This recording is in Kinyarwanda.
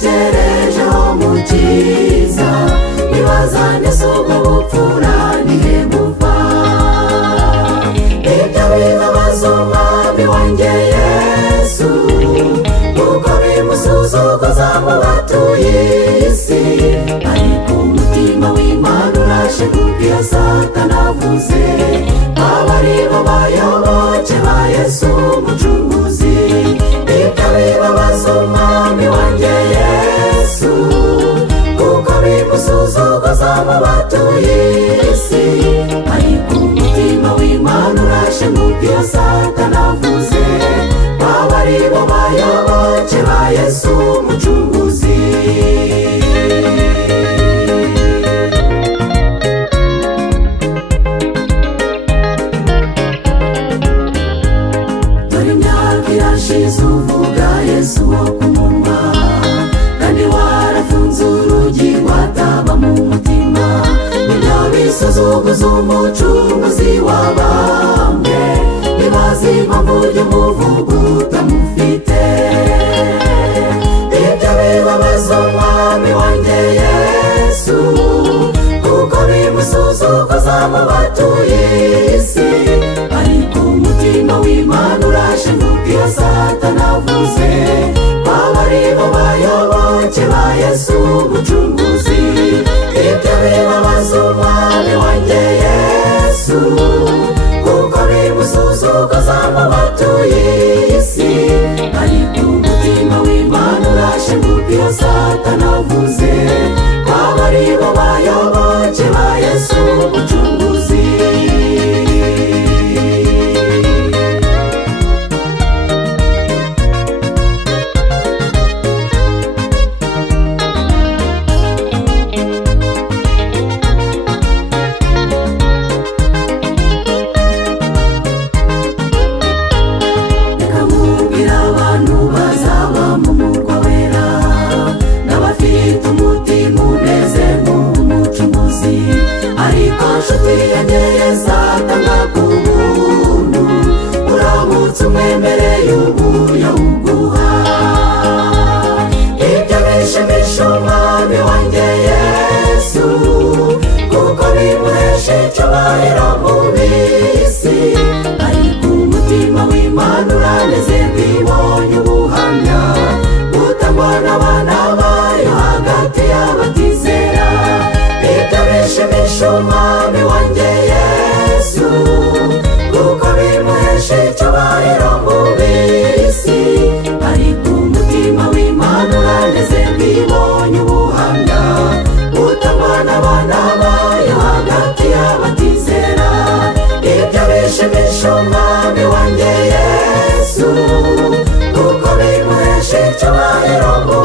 ngutekerejeho mukiza nibaza nese ubwo bupfura nihe buva ibyo bibabaza umwami wanjye Yesu kuko bimusuzuguza mu batuye isi ariko umutima w'Imana urashe kubwira Satani avuze aba ari bo bayoboke ba Yesu umucunguzi ibyo bibabaza umwami wanjye Yesu kuko bimusuzuguza mu batuye isi ariko umutima w'Imana urashe kubwira Satani avuze aba ari bo bayoboke ba Yesu umucunguzi uvuga Yesu wo kumunwa kandi warafunze urugi rwataba mu mutima nibyo bisuzuguza umucunguzi wabambwe nibaza impamvu ry'umuvugo utamufite ibyo bibabaza umwami wanjye Yesu kuko bimusuzuguza mu batuye isi ariko umutima w'Imana urashe kubwira Satani avuze baba ari bo bayoboke ba Yesu umucunguzi ibyo bibabaza umwami wanjye Yesu kuko bimusuzuguza mu batuye isi ariko umutima w'Imana urashe kubwira Satani avuze baba ari bo bayoboke ba Yesu umucunguzi umwemereye ubuya uguha ibyo bishimisha umwami wanjye Yesu kuko bimuhesha icyubahiro mu bisi ariko umutima w'Imana uranezerwa ibonye ubuhamya butangwa n'abana bayo hagati y'abatizera ibyo bishimisha umwami wanjye Yesu kuko bimuhesha icyubahiro mu bisi ariko umutima w'Imana uranezerwa ibonye ubuhamya butangwa n'abana bayo hagati y'abatizera ibyo bishimisha umwami wanjye Yesu kuko bimuhesha icyubahiro mu